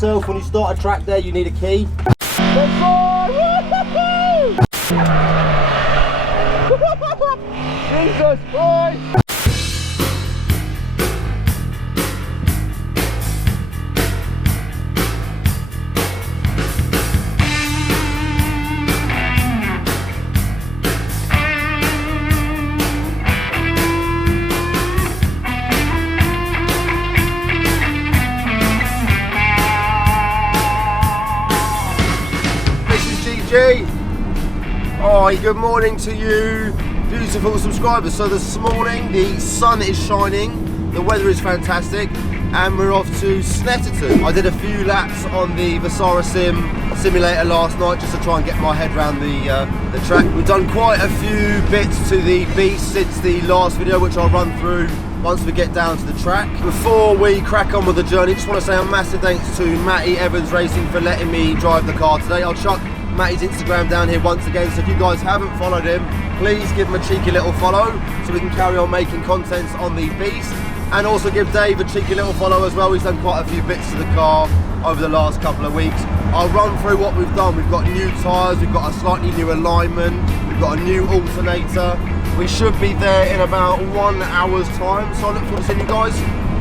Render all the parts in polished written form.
yourself when you start a track there, you need a key. Jesus Christ! Hi, good morning to you beautiful subscribers. So this morning the sun is shining, the weather is fantastic, and we're off to Snetterton. I did a few laps on the Visara simulator last night just to try and get my head around the track. We've done quite a few bits to the beast since the last video, which I'll run through once we get down to the track. Before we crack on with the journey, just want to say a massive thanks to Matty Evans Racing for letting me drive the car today. I'll chuck Matty's Instagram down here once again, so if you guys haven't followed him, please give him a cheeky little follow so we can carry on making contents on the beast, and also give Dave a cheeky little follow as well. He's done quite a few bits to the car over the last couple of weeks. I'll run through what we've done. We've got new tyres, we've got a slightly new alignment, we've got a new alternator. We should be there in about 1 hour's time, so I look forward to seeing you guys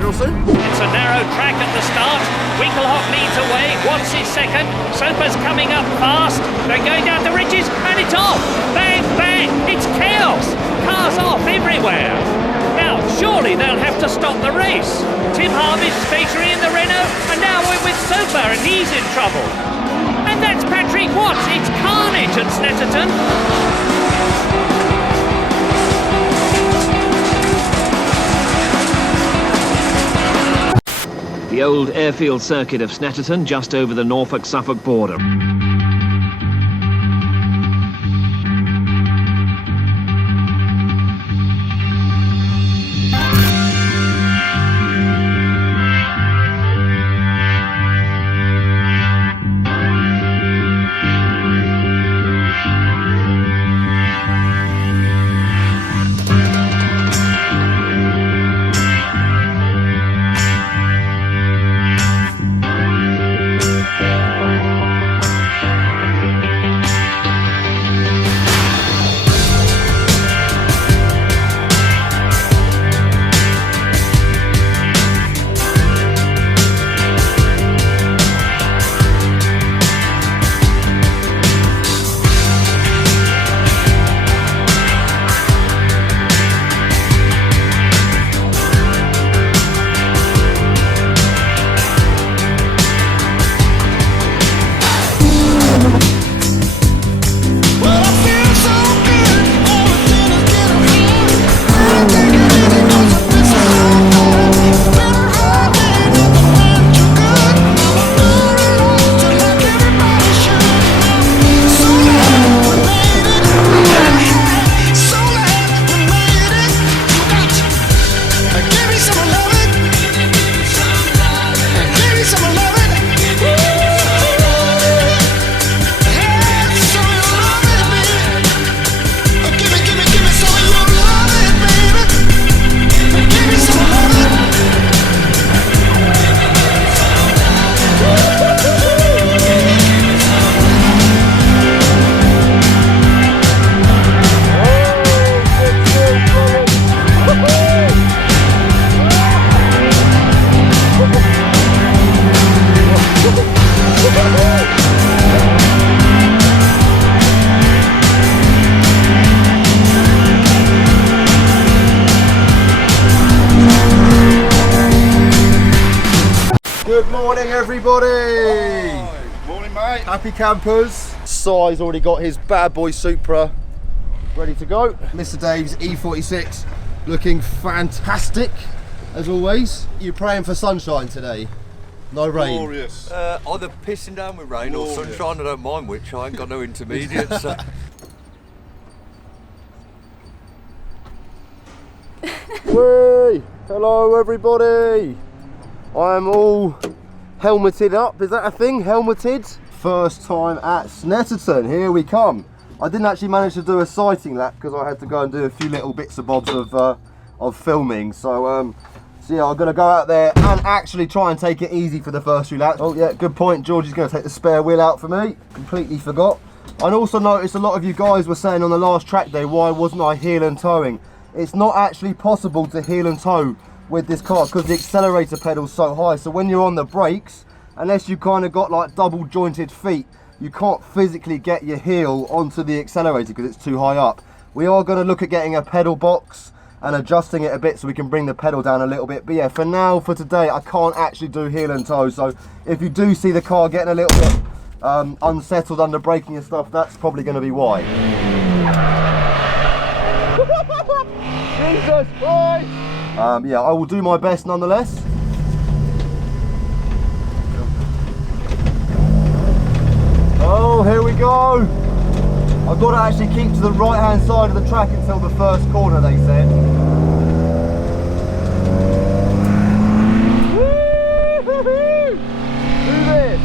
real soon. It's a narrow track at the start. Winkelhock leads away. Watts is second. Soper's coming up fast. They're going down the ridges and it's off. Bang, bang. It's chaos. Cars off everywhere. Now, surely they'll have to stop the race. Tim Harvey's stationary in the Renault, and now we're with Soper and he's in trouble. And that's Patrick Watts. It's carnage at Snetterton. The old airfield circuit of Snetterton, just over the Norfolk-Suffolk border. Good morning, everybody. Hi. Morning, mate. Happy campers. Si's already got his bad boy Supra ready to go. Mr. Dave's E46 looking fantastic as always. You're praying for sunshine today? No rain? Glorious. Either pissing down with rain or sunshine, I don't mind which. I ain't got no intermediate. So. Whee! Hello, everybody. I'm all helmeted up. Is that a thing? Helmeted? First time at Snetterton. Here we come. I didn't actually manage to do a sighting lap because I had to go and do a few little bits and bobs of filming. So So yeah, I'm going to go out there and actually try and take it easy for the first few laps. Oh yeah, good point. Georgie's going to take the spare wheel out for me. Completely forgot. I also noticed a lot of you guys were saying on the last track day, why wasn't I heel and towing? It's not actually possible to heel and tow with this car because the accelerator pedal's so high. So when you're on the brakes, unless you kind of got like double jointed feet, you can't physically get your heel onto the accelerator because it's too high up. We are going to look at getting a pedal box and adjusting it a bit so we can bring the pedal down a little bit. But yeah, for now, for today, I can't actually do heel and toe. So if you do see the car getting a little bit unsettled under braking and stuff, that's probably going to be why. Jesus Christ! Yeah, I will do my best nonetheless. Oh, here we go. I've got to actually keep to the right hand side of the track until the first corner, they said. Woo-hoo-hoo! Do this.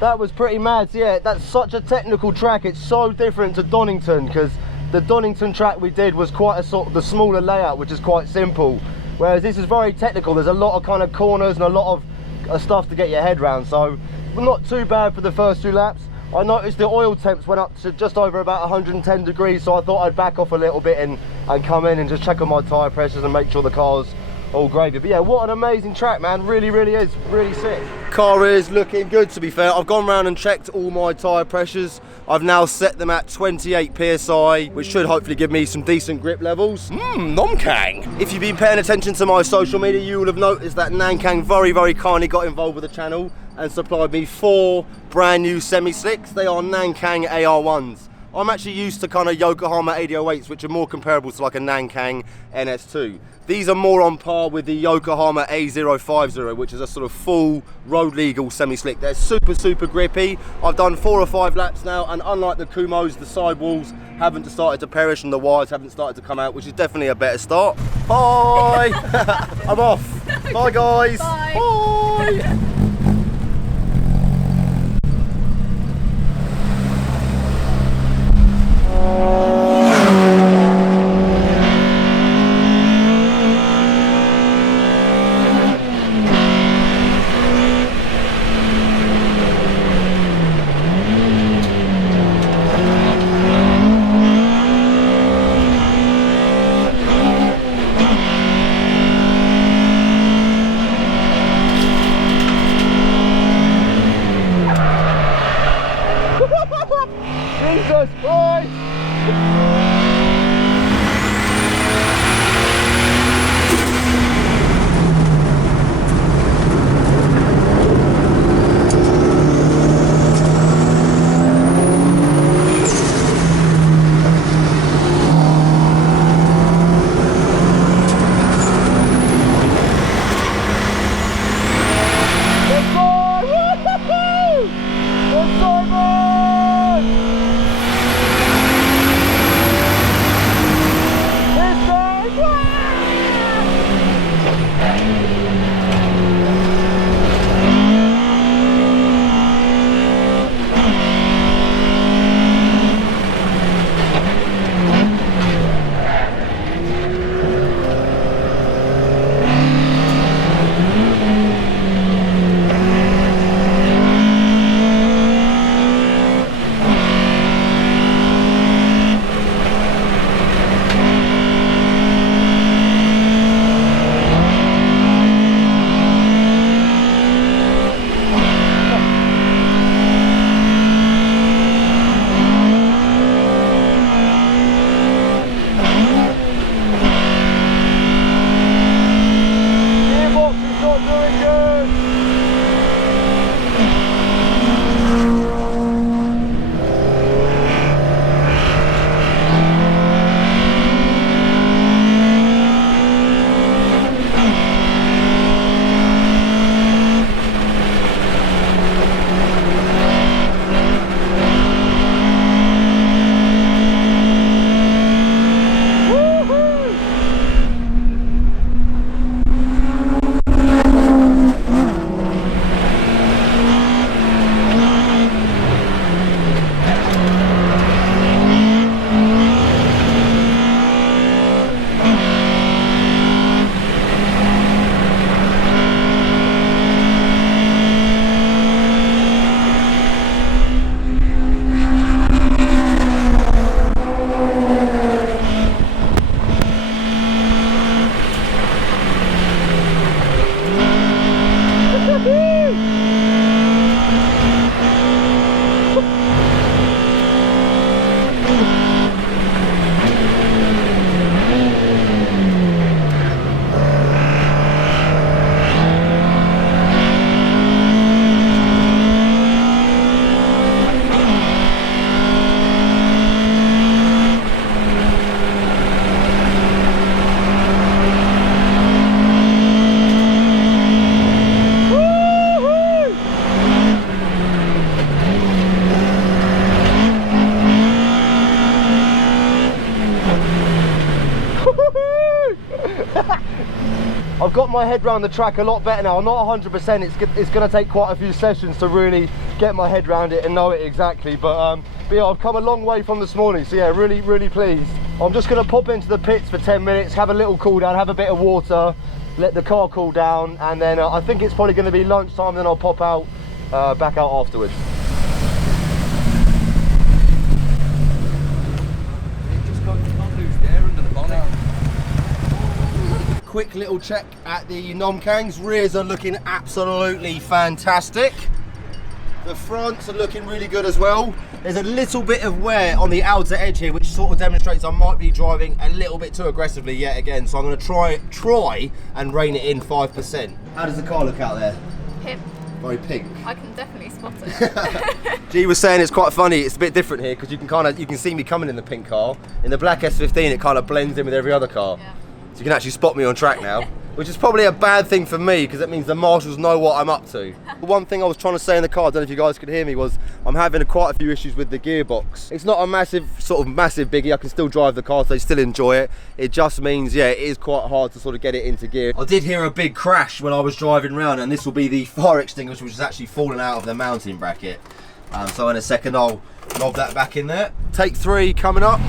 That was pretty mad. So yeah, that's such a technical track. It's so different to Donington, because the Donington track we did was quite a sort of the smaller layout, which is quite simple, whereas this is very technical. There's a lot of kind of corners and a lot of stuff to get your head around. So not too bad for the first 2 laps. I noticed the oil temps went up to just over about 110 degrees, so I thought I'd back off a little bit and come in and just check on my tyre pressures and make sure the car's all gravy. But yeah, what an amazing track, man. Really is really sick. Car is looking good, to be fair. I've gone round and checked all my tyre pressures. I've now set them at 28 psi, which should hopefully give me some decent grip levels. Nankang! If you've been paying attention to my social media, you will have noticed that Nankang very kindly got involved with the channel and supplied me 4 brand new semi-slicks. They are Nankang AR-1s. I'm actually used to kind of Yokohama 808s, which are more comparable to like a Nankang NS2. These are more on par with the Yokohama A050, which is a sort of full road legal semi-slick. They're super grippy. I've done 4 or 5 laps now, and unlike the Kumos, the sidewalls haven't started to perish and the wires haven't started to come out, which is definitely a better start. Bye! I'm off. Bye guys. Bye. Bye. Jesus Christ! Let's go! I've got my head around the track a lot better now. I'm not 100%. It's going to take quite a few sessions to really get my head around it and know it exactly. But yeah, I've come a long way from this morning. So yeah, really, really pleased. I'm just going to pop into the pits for 10 minutes, have a little cool down, have a bit of water, let the car cool down, and then I think it's probably going to be lunchtime. Then I'll pop out, back out afterwards. Quick little check at the Nankangs. Rears are looking absolutely fantastic. The fronts are looking really good as well. There's a little bit of wear on the outer edge here, which sort of demonstrates I might be driving a little bit too aggressively yet again. So I'm going to try and rein it in 5%. How does the car look out there? Pimp. Very pink. I can definitely spot it. G was saying it's quite funny. It's a bit different here because you can see me coming in the pink car. In the black S15, it kind of blends in with every other car. Yeah. So you can actually spot me on track now, which is probably a bad thing for me because it means the marshals know what I'm up to. One thing I was trying to say in the car, I don't know if you guys could hear me, was I'm having quite a few issues with the gearbox. It's not a massive biggie. I can still drive the car, so I still enjoy it. It just means, yeah, it is quite hard to sort of get it into gear. I did hear a big crash when I was driving around, and this will be the fire extinguisher which is actually falling out of the mounting bracket. So in a second I'll knob that back in there. Take 3 coming up.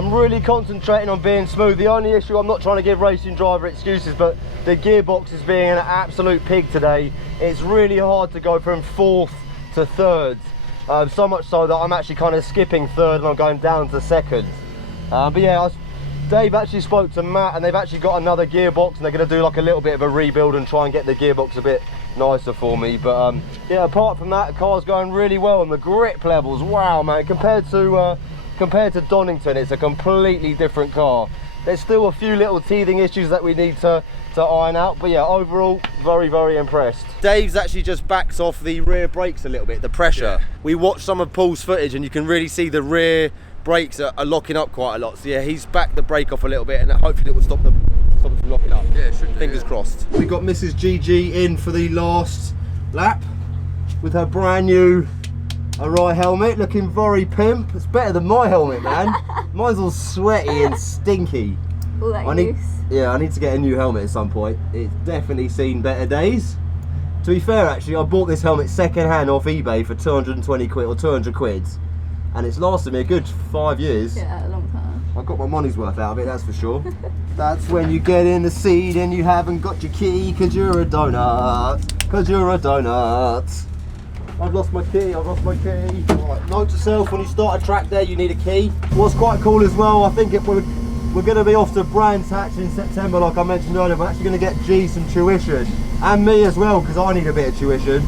I'm really concentrating on being smooth. The only issue, I'm not trying to give racing driver excuses, but the gearbox is being an absolute pig today. It's really hard to go from 4th to 3rd. So much so that I'm actually kind of skipping 3rd and I'm going down to 2nd. But yeah, Dave actually spoke to Matt and they've actually got another gearbox and they're going to do like a little bit of a rebuild and try and get the gearbox a bit nicer for me. But yeah, apart from that, the car's going really well and the grip levels, wow man, compared to Donington, it's a completely different car. There's still a few little teething issues that we need to iron out, but yeah, overall, very, very impressed. Dave's actually just backs off the rear brakes a little bit, the pressure. Yeah. We watched some of Paul's footage and you can really see the rear brakes are locking up quite a lot. So yeah, he's backed the brake off a little bit and hopefully it will stop them from locking up. Yeah, should do, fingers crossed. We got Mrs. GG in for the last lap with her brand new Arai helmet, looking very pimp. It's better than my helmet, man. Mine's all sweaty and stinky. All that use. Yeah, I need to get a new helmet at some point. It's definitely seen better days. To be fair, actually, I bought this helmet second hand off eBay for 220 quid or 200 quid. And it's lasted me a good 5 years. Yeah, a long time. I got my money's worth out of it, that's for sure. That's when you get in the seat and you haven't got your key because you're a donut. Because you're a donut. I've lost my key, I've lost my key. Right, note to self, when you start a track there, you need a key. What's quite cool as well, I think we're going to be off to Brands Hatch in September, like I mentioned earlier. We're actually going to get G some tuition. And me as well, because I need a bit of tuition.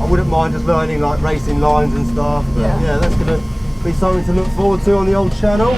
I wouldn't mind just learning like racing lines and stuff. But yeah, that's going to be something to look forward to on the old channel.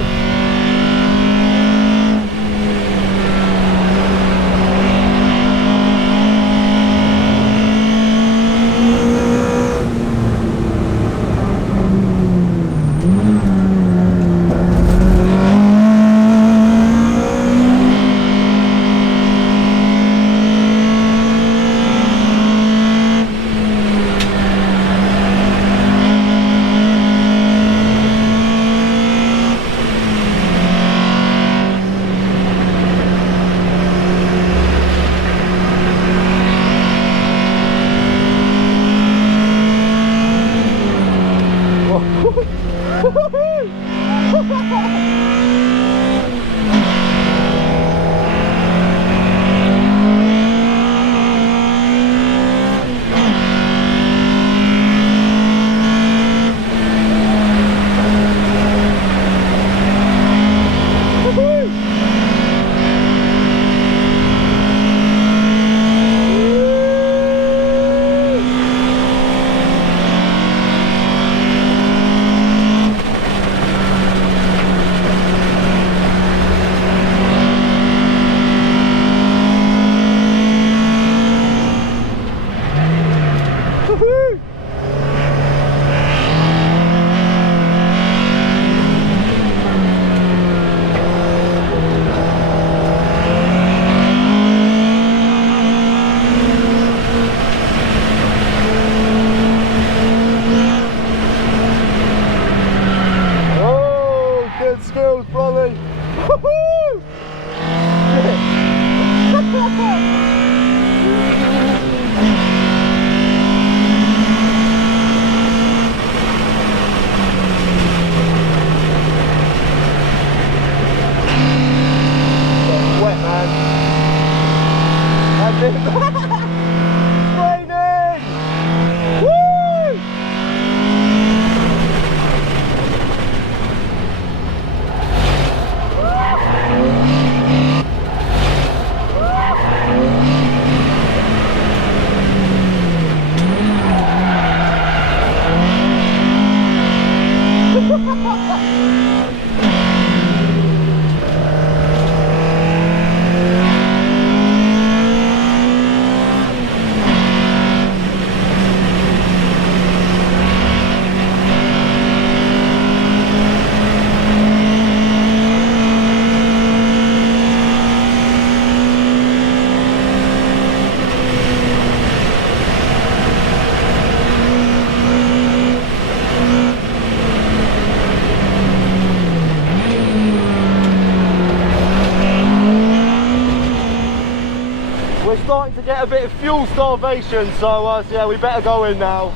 Starting to get a bit of fuel starvation, so yeah, we better go in now.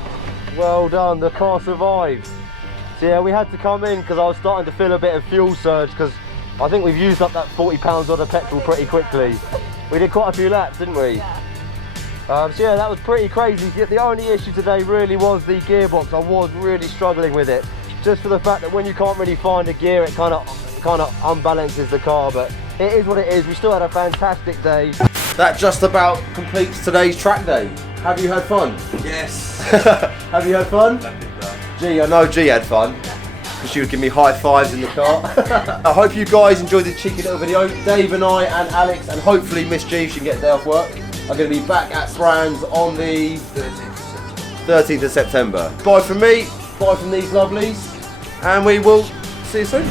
Well done, the car survived. So So yeah, we had to come in because I was starting to feel a bit of fuel surge because I think we've used up that 40 pounds worth of petrol pretty quickly. We did quite a few laps, didn't we? Yeah. So yeah, that was pretty crazy. The only issue today really was the gearbox. I was really struggling with it, just for the fact that when you can't really find a gear, it kind of unbalances the car. But it is what it is. We still had a fantastic day. That just about completes today's track day. Have you had fun? Yes. Have you had fun? G, I know G had fun. She would give me high fives in the car. I hope you guys enjoyed this cheeky little video. Dave and I and Alex and hopefully Miss G, if she can get a day off work, are going to be back at Brands on the 13th of September. Bye from me, bye from these lovelies, and we will see you soon.